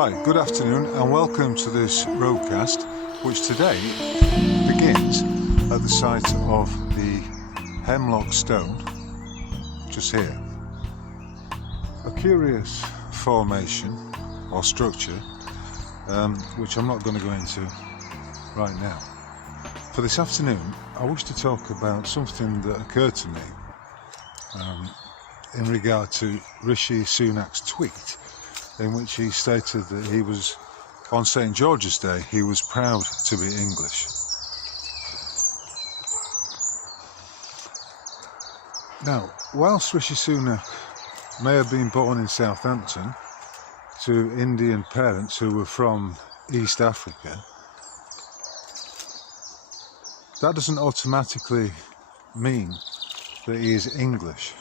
Right, good afternoon and welcome to this roadcast, which today begins at the site of the Hemlock Stone, just here. A curious formation or structure, which I'm not going to go into right now. For this afternoon, I wish to talk about something that occurred to me in regard to Rishi Sunak's tweet, in which he stated that he was, on St. George's Day, he was proud to be English. Now, whilst Rishi Sunak may have been born in Southampton to Indian parents who were from East Africa, that doesn't automatically mean that he is English.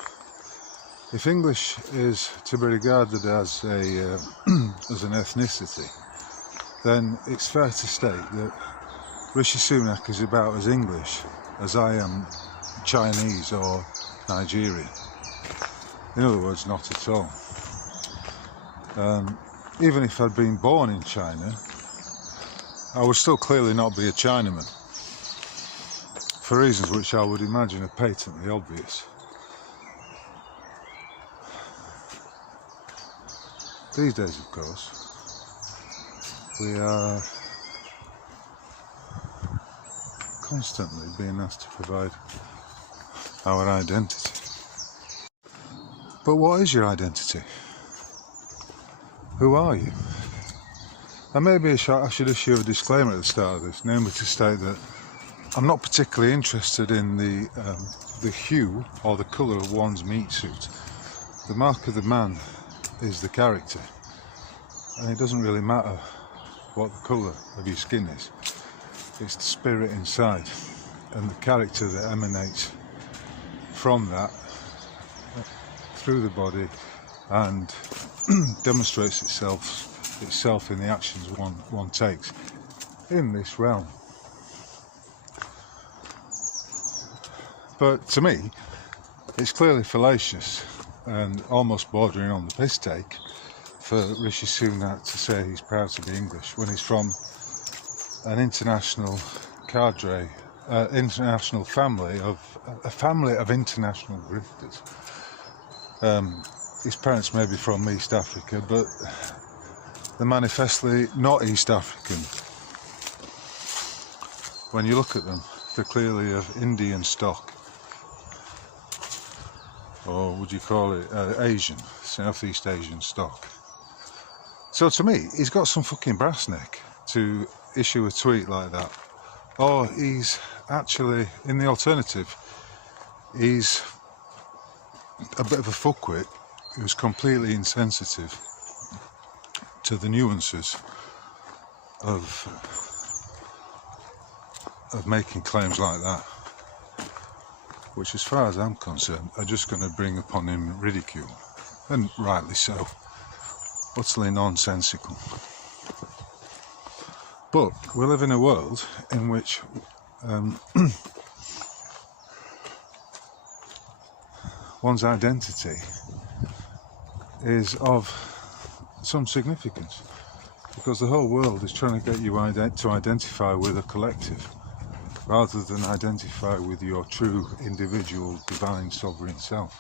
If English is to be regarded as an ethnicity, then it's fair to state that Rishi Sunak is about as English as I am Chinese or Nigerian. In other words, not at all. Even if I'd been born in China, I would still clearly not be a Chinaman, for reasons which I would imagine are patently obvious. These days, of course, we are constantly being asked to provide our identity. But what is your identity? Who are you? And maybe I should issue a disclaimer at the start of this, namely to state that I'm not particularly interested in the hue or the colour of one's meat suit. The mark of the man is the character, and it doesn't really matter what the colour of your skin is. It's the spirit inside and the character that emanates from that through the body and demonstrates itself in the actions one takes in this realm. But to me, it's clearly fallacious and almost bordering on the piss take for Rishi Sunak to say he's proud to be English when he's from an international cadre, international family of international grifters. His parents may be from East Africa, but they're manifestly not East African. When you look at them, they're clearly of Indian stock. Or would you call it Asian, Southeast Asian stock. So to me, he's got some fucking brass neck to issue a tweet like that. Or he's actually, in the alternative, he's a bit of a fuckwit who's completely insensitive to the nuances of making claims like that, which, as far as I'm concerned, are just going to bring upon him ridicule, and rightly so, utterly nonsensical. But we live in a world in which one's identity is of some significance, because the whole world is trying to get you to identify with a collective, rather than identify with your true individual divine sovereign self.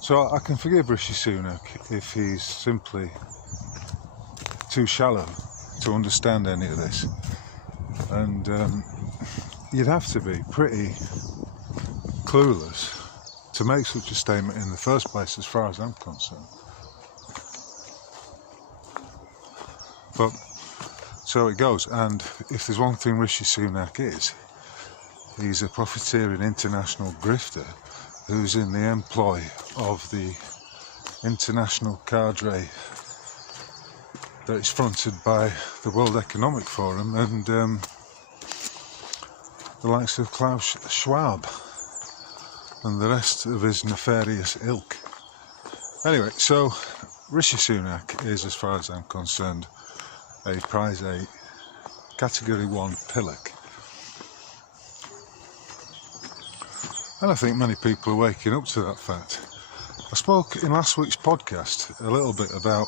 So I can forgive Rishi Sunak if he's simply too shallow to understand any of this, and you'd have to be pretty clueless to make such a statement in the first place, as far as I'm concerned. But so it goes, and if there's one thing Rishi Sunak is, he's a profiteering international grifter who's in the employ of the international cadre that is fronted by the World Economic Forum and the likes of Klaus Schwab and the rest of his nefarious ilk. Anyway, so Rishi Sunak is, as far as I'm concerned, a prize 8 category 1 pillock. And I think many people are waking up to that fact. I spoke in last week's podcast a little bit about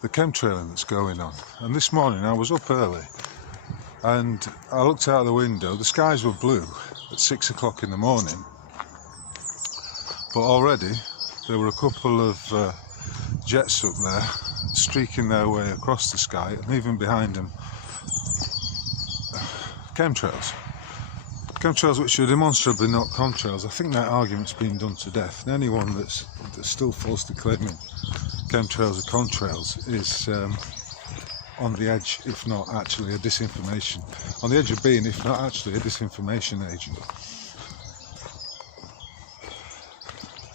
the chemtrailing that's going on. And this morning I was up early and I looked out the window. The skies were blue at 6 o'clock in the morning. But already there were a couple of jets up there streaking their way across the sky, and even behind them chemtrails which are demonstrably not contrails. I think that argument's been done to death, and anyone that's still falsely claiming chemtrails are contrails is on the edge, if not actually a disinformation, on the edge of being, if not actually, a disinformation agent.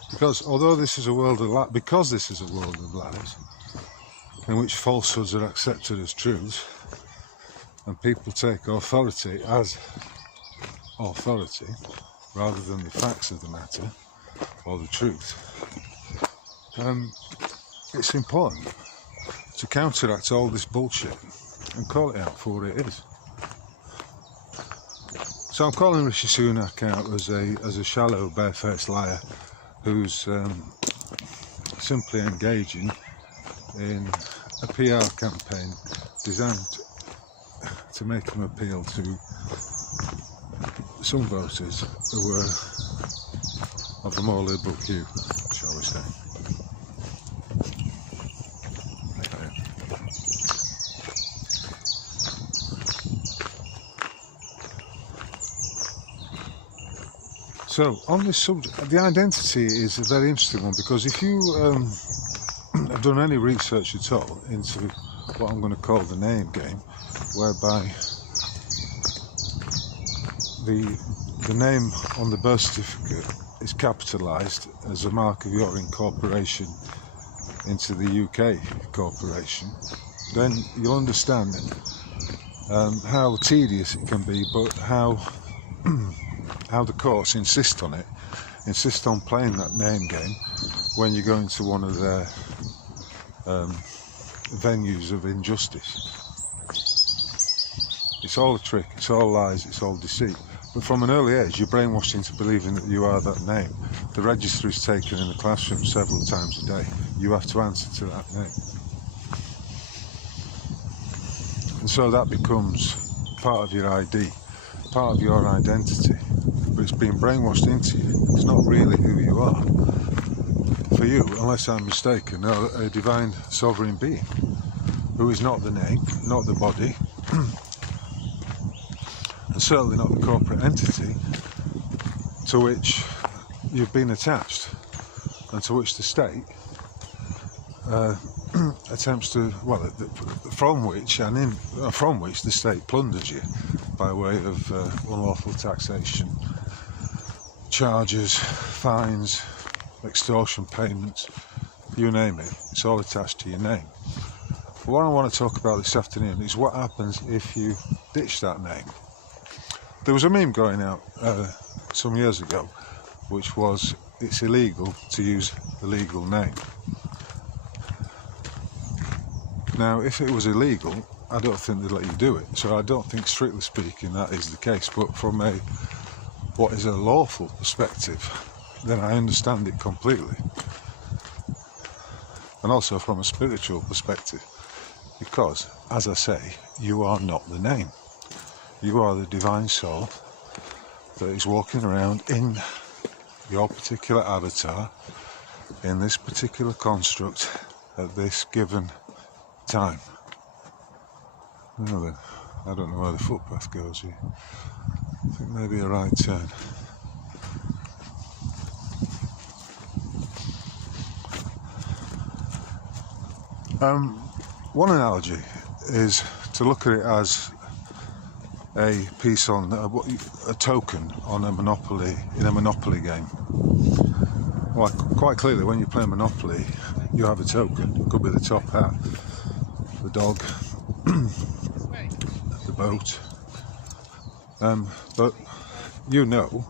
Because although this is a world of lies, in which falsehoods are accepted as truths, and people take authority as authority rather than the facts of the matter or the truth, it's important to counteract all this bullshit and call it out for what it is. So I'm calling Rishi Sunak out as a shallow, barefaced liar who's simply engaging in a PR campaign designed to make him appeal to some voters who were of a more liberal hue, shall we say. So on this subject, the identity is a very interesting one, because if you have done any research at all into what I'm going to call the name game, whereby the name on the birth certificate is capitalised as a mark of your incorporation into the UK corporation, then you'll understand how tedious it can be, but how the courts insist on playing that name game when you go into one of their venues of injustice. It's all a trick, it's all lies, it's all deceit. But from an early age, you're brainwashed into believing that you are that name. The register is taken in the classroom several times a day. You have to answer to that name. And so that becomes part of your ID, part of your identity. But it's been brainwashed into you. It's not really who you are. For you, unless I'm mistaken, a divine sovereign being who is not the name, not the body, and certainly not the corporate entity to which you've been attached, and to which the state attempts to, from which the state plunders you by way of unlawful taxation, charges, fines, extortion payments, you name it, it's all attached to your name. But what I want to talk about this afternoon is what happens if you ditch that name. There was a meme going out some years ago, which was, it's illegal to use the legal name. Now, if it was illegal, I don't think they'd let you do it. So I don't think, strictly speaking, that is the case. But from what is a lawful perspective, then I understand it completely. And also from a spiritual perspective, because, as I say, you are not the name. You are the divine soul that is walking around in your particular avatar, in this particular construct, at this given time. Now then, I don't know where the footpath goes here. I think maybe a right turn. One analogy is to look at it as a piece on a token on a monopoly, in a monopoly game. Well, quite clearly, when you play Monopoly, you have a token. It could be the top hat, the dog, the boat. But you know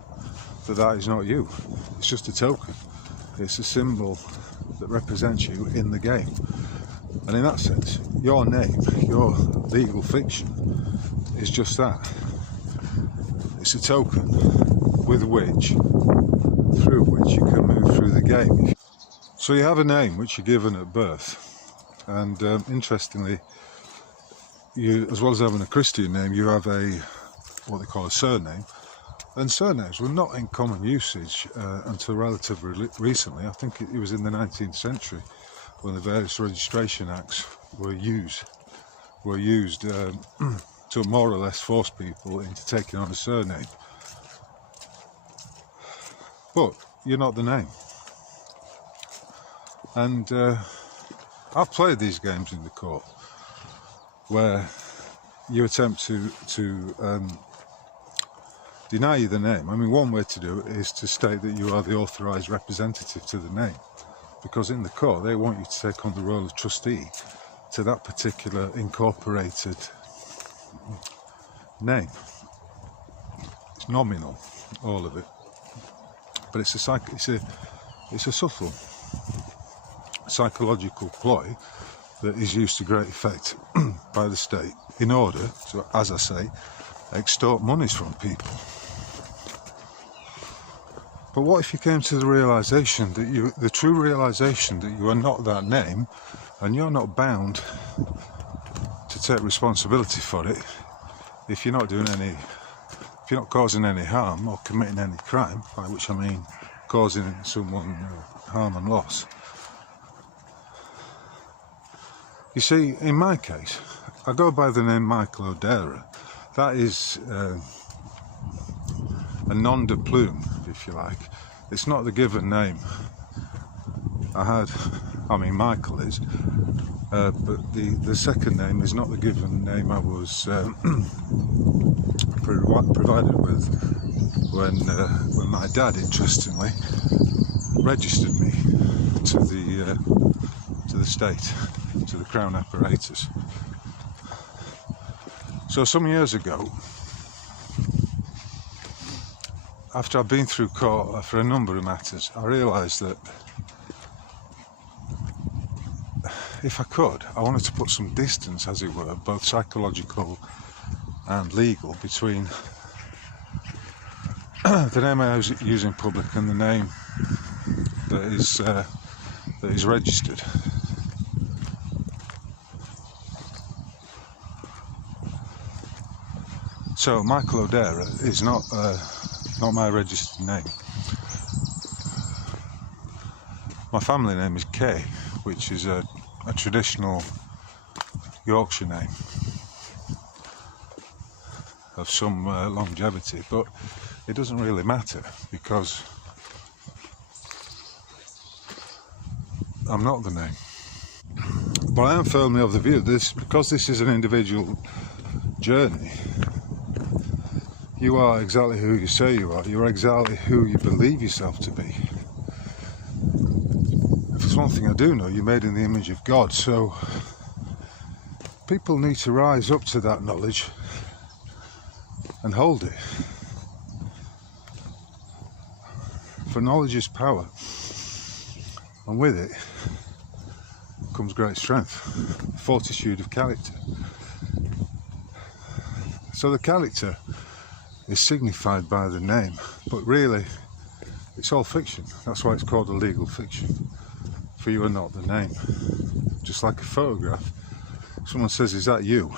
that is not you. It's just a token. It's a symbol that represents you in the game. And in that sense, your name, your legal fiction, is just that. It's a token through which you can move through the game. So you have a name which you're given at birth, and interestingly, you, as well as having a Christian name, you have what they call a surname. And surnames were not in common usage until relatively recently. I think it was in the 19th century when the various registration acts were used to more or less force people into taking on a surname. But you're not the name. And I've played these games in the court where you attempt to deny you the name. I mean, one way to do it is to state that you are the authorised representative to the name, because in the court they want you to take on the role of trustee to that particular incorporated name. It's nominal, all of it, but it's a subtle psychological ploy that is used to great effect by the state in order to, as I say, extort monies from people. But what if you came to the realisation that the true realisation that you are not that name, and you're not bound to take responsibility for it if you're not causing any harm or committing any crime, by which I mean causing someone harm and loss. You see, in my case, I go by the name Michael O'Dara. That is a nom de plume, if you like. It's not the given name Michael is, but the second name is not the given name I was provided with when my dad, interestingly, registered me to the state, to the Crown apparatus. So some years ago, after I've been through court for a number of matters, I realised that if I could, I wanted to put some distance, as it were, both psychological and legal, between the name I use in public and the name that is registered. So Michael O'Dara is not my registered name. My family name is Kay, which is a traditional Yorkshire name of some longevity, but it doesn't really matter because I'm not the name. But I am firmly of the view because this is an individual journey. You are exactly who you say you are. You're exactly who you believe yourself to be. If there's one thing I do know, you're made in the image of God. So people need to rise up to that knowledge and hold it. For knowledge is power. And with it comes great strength, fortitude of character. So the character is signified by the name, but really it's all fiction. That's why it's called a legal fiction, for you are not the name. Just like a photograph, someone says, is that you?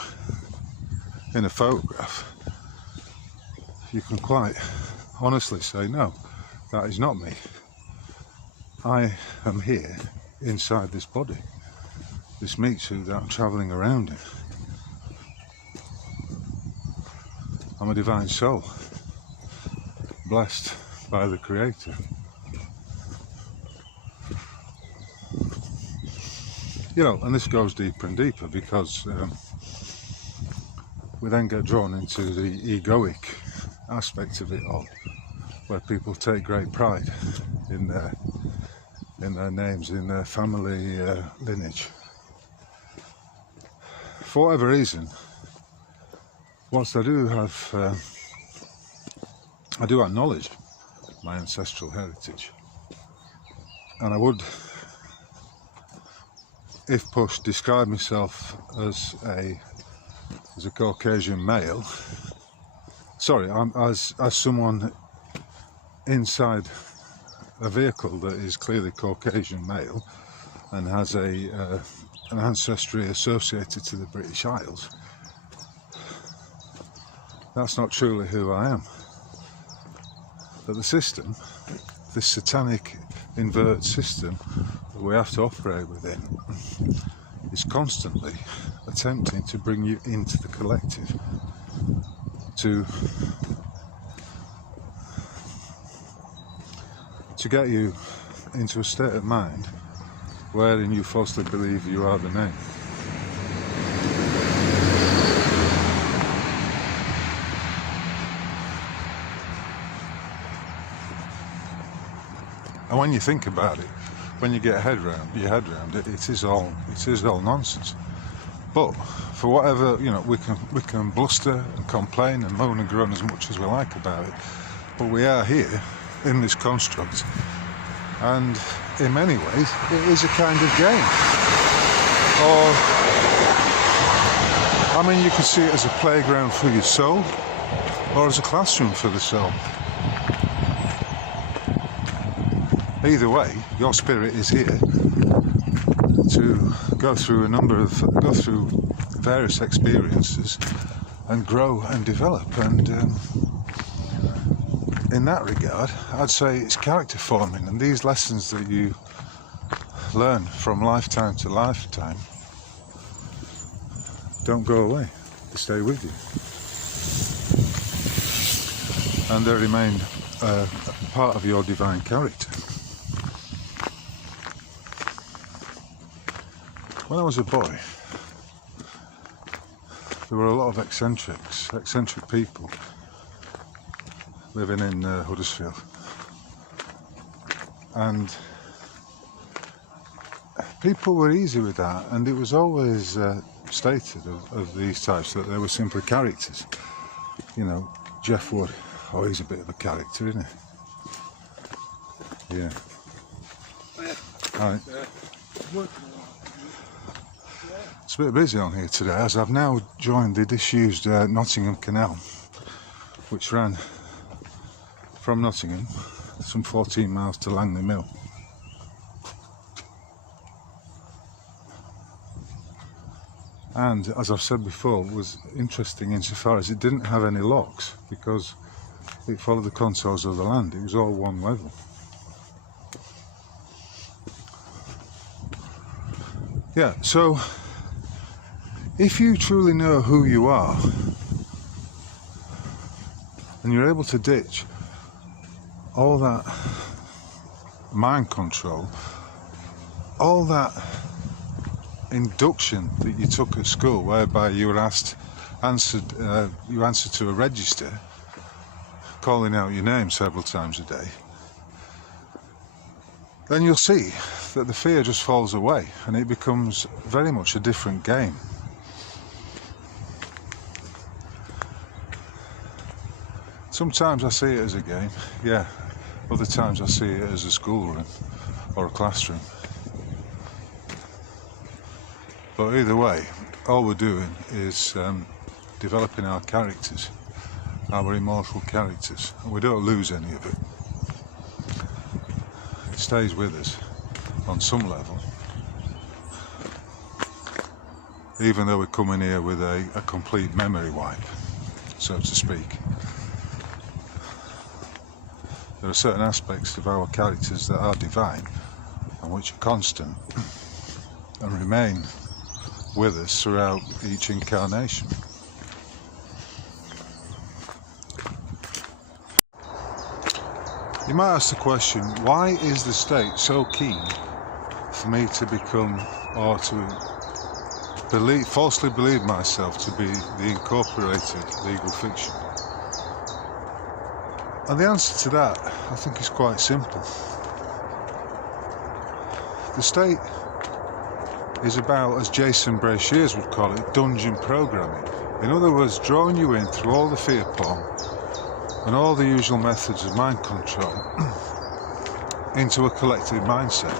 In a photograph, you can quite honestly say, no, that is not me. I am here inside this body, this meat suit that I'm travelling around in. I'm a divine soul, blessed by the Creator. You know, and this goes deeper and deeper because we then get drawn into the egoic aspect of it all, where people take great pride in their names, in their family lineage. For whatever reason, whilst I do acknowledge my ancestral heritage, and I would, if pushed, describe myself as a Caucasian male. Sorry, I'm as someone inside a vehicle that is clearly Caucasian male and has an ancestry associated to the British Isles, that's not truly who I am. But the system, this satanic invert system that we have to operate within, is constantly attempting to bring you into the collective, to get you into a state of mind wherein you falsely believe you are the name. And when you think about it, when you get your head around it, it is all nonsense. But for whatever, we can bluster and complain and moan and groan as much as we like about it, but we are here in this construct, and in many ways it is a kind of game. Or, I mean, you could see it as a playground for your soul, or as a classroom for the soul. Either way, your spirit is here to go through various experiences and grow and develop, and in that regard, I'd say it's character forming, and these lessons that you learn from lifetime to lifetime don't go away, they stay with you, and they remain a part of your divine character. When I was a boy, there were a lot of eccentric people living in Huddersfield, and people were easy with that, and it was always stated of these types that they were simply characters. Jeff Wood, he's a bit of a character, isn't he? Yeah. Alright. It's a bit busy on here today, as I've now joined the disused Nottingham Canal, which ran from Nottingham some 14 miles to Langley Mill. And as I've said before, it was interesting insofar as it didn't have any locks, because it followed the contours of the land. It was all one level. Yeah, so if you truly know who you are, and you're able to ditch all that mind control, all that induction that you took at school, whereby you were answered to a register, calling out your name several times a day, then you'll see that the fear just falls away, and it becomes very much a different game. Sometimes I see it as a game, yeah. Other times I see it as a schoolroom or a classroom. But either way, all we're doing is developing our characters, our immortal characters, and we don't lose any of it. It stays with us on some level, even though we come in here with a complete memory wipe, so to speak. There are certain aspects of our characters that are divine and which are constant and remain with us throughout each incarnation. You might ask the question, why is the state so keen for me to become, or to falsely believe myself to be the incorporated legal fiction? And the answer to that, I think, is quite simple. The state is about, as Jason Brashears would call it, dungeon programming. In other words, drawing you in through all the fear porn and all the usual methods of mind control into a collective mindset.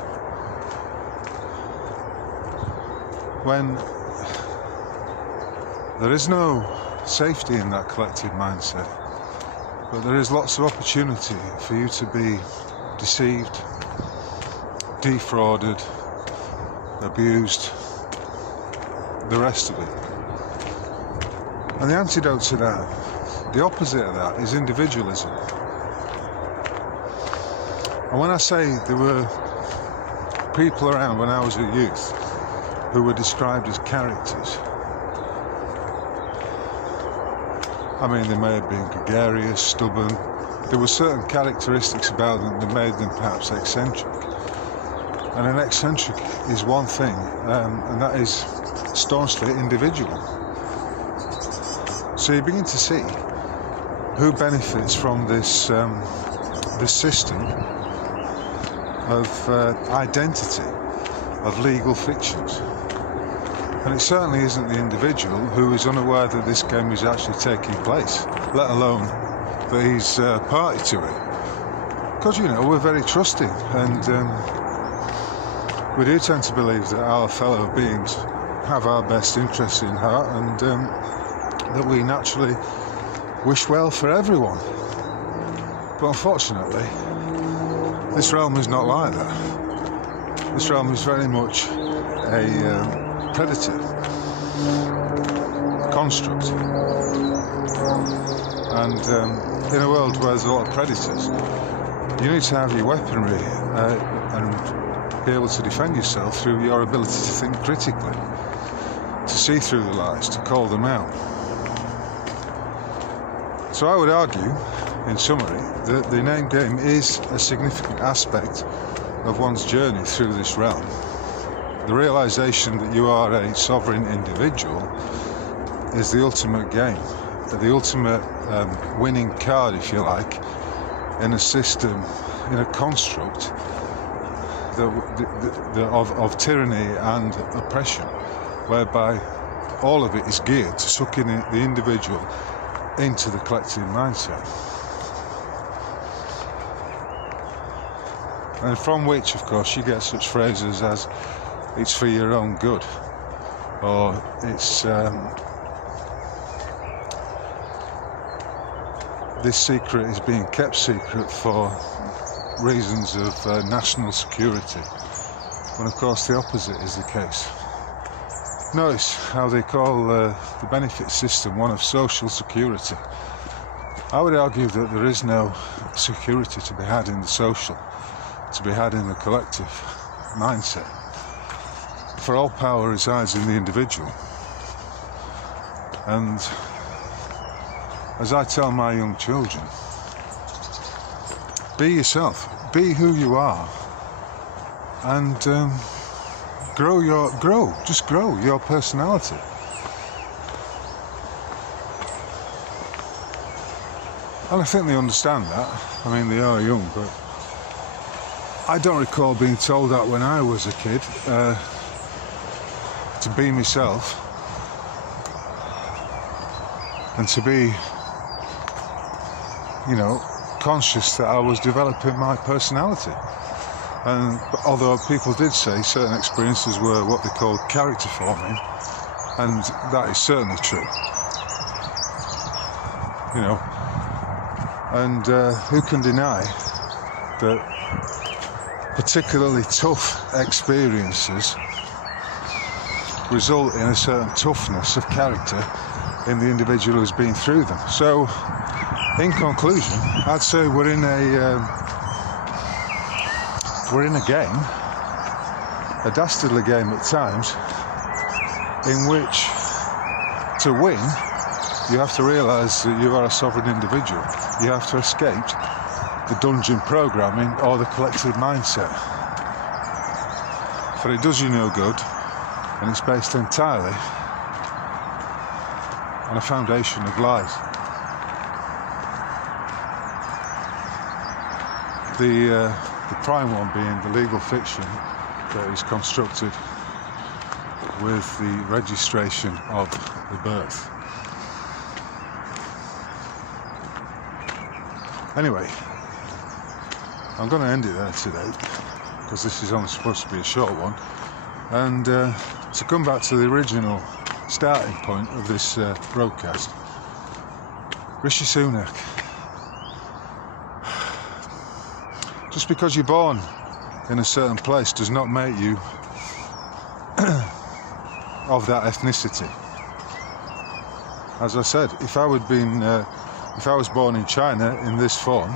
When there is no safety in that collective mindset, But there is lots of opportunity for you to be deceived, defrauded, abused, the rest of it. And the antidote to that, the opposite of that, is individualism. And when I say there were people around when I was a youth who were described as characters, I mean, they may have been gregarious, stubborn. There were certain characteristics about them that made them perhaps eccentric. And an eccentric is one thing, and that is staunchly individual. So you begin to see who benefits from this this system of identity, of legal fictions. And it certainly isn't the individual who is unaware that this game is actually taking place, let alone that he's party to it. Because, you know, we're very trusting, and we do tend to believe that our fellow beings have our best interests in heart, and that we naturally wish well for everyone. But unfortunately, this realm is not like that. This realm is very much a predator, construct, and in a world where there's a lot of predators, you need to have your weaponry and be able to defend yourself through your ability to think critically, to see through the lies, to call them out. So I would argue, in summary, that the name game is a significant aspect of one's journey through this realm. The realization that you are a sovereign individual is the ultimate game, the ultimate winning card, if you like, in a system, in a construct of tyranny and oppression, whereby all of it is geared to sucking the individual into the collective mindset. And from which, of course, you get such phrases as "it's for your own good," or "it's this secret is being kept secret for reasons of national security," when of course the opposite is the case. Notice how they call the benefit system one of social security. I would argue that there is no security to be had in the social, to be had in the collective mindset. For all power resides in the individual. And as I tell my young children, be yourself, be who you are, and grow your personality. And I think they understand that. I mean, they are young, but I don't recall being told that when I was a kid, to be myself and to be, you know, conscious that I was developing my personality. And although people did say certain experiences were what they call character forming, and that is certainly true, you know, and who can deny that particularly tough experiences result in a certain toughness of character in the individual who's been through them. So, in conclusion, I'd say we're in a game, a dastardly game at times, in which to win you have to realise that you are a sovereign individual. You have to escape the dungeon programming or the collective mindset, for it does you no good, and it's based entirely on a foundation of lies. The prime one being the legal fiction that is constructed with the registration of the birth. Anyway, I'm going to end it there today, because this is only supposed to be a short one, and to come back to the original starting point of this broadcast, Rishi Sunak, Just because you're born in a certain place does not make you of that ethnicity. As I said, if I was born in China in this form,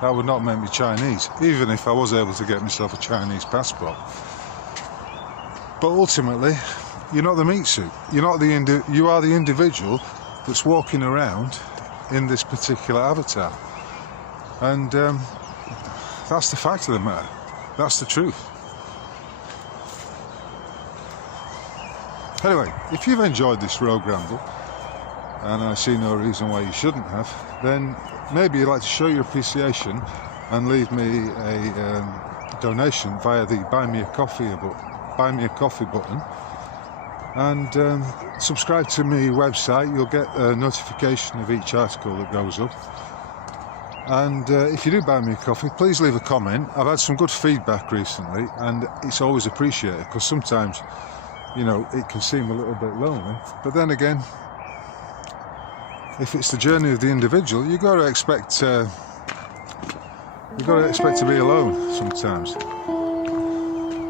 that would not make me Chinese, even if I was able to get myself a Chinese passport. But ultimately, you're not the meat suit. You are the individual that's walking around in this particular avatar, and that's the fact of the matter. That's the truth. Anyway, if you've enjoyed this rogue ramble, and I see no reason why you shouldn't have, then maybe you'd like to show your appreciation and leave me a donation via the Buy Me a Coffee button, and subscribe to my website. You'll get a notification of each article that goes up. And if you do buy me a coffee, please leave a comment. I've had some good feedback recently, and it's always appreciated, because sometimes, you know, it can seem a little bit lonely. But then again, if it's the journey of the individual, you've got to expect to be alone sometimes.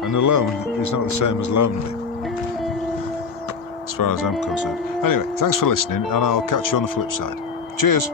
And alone is not the same as lonely, as far as I'm concerned. Anyway, thanks for listening, and I'll catch you on the flip side. Cheers.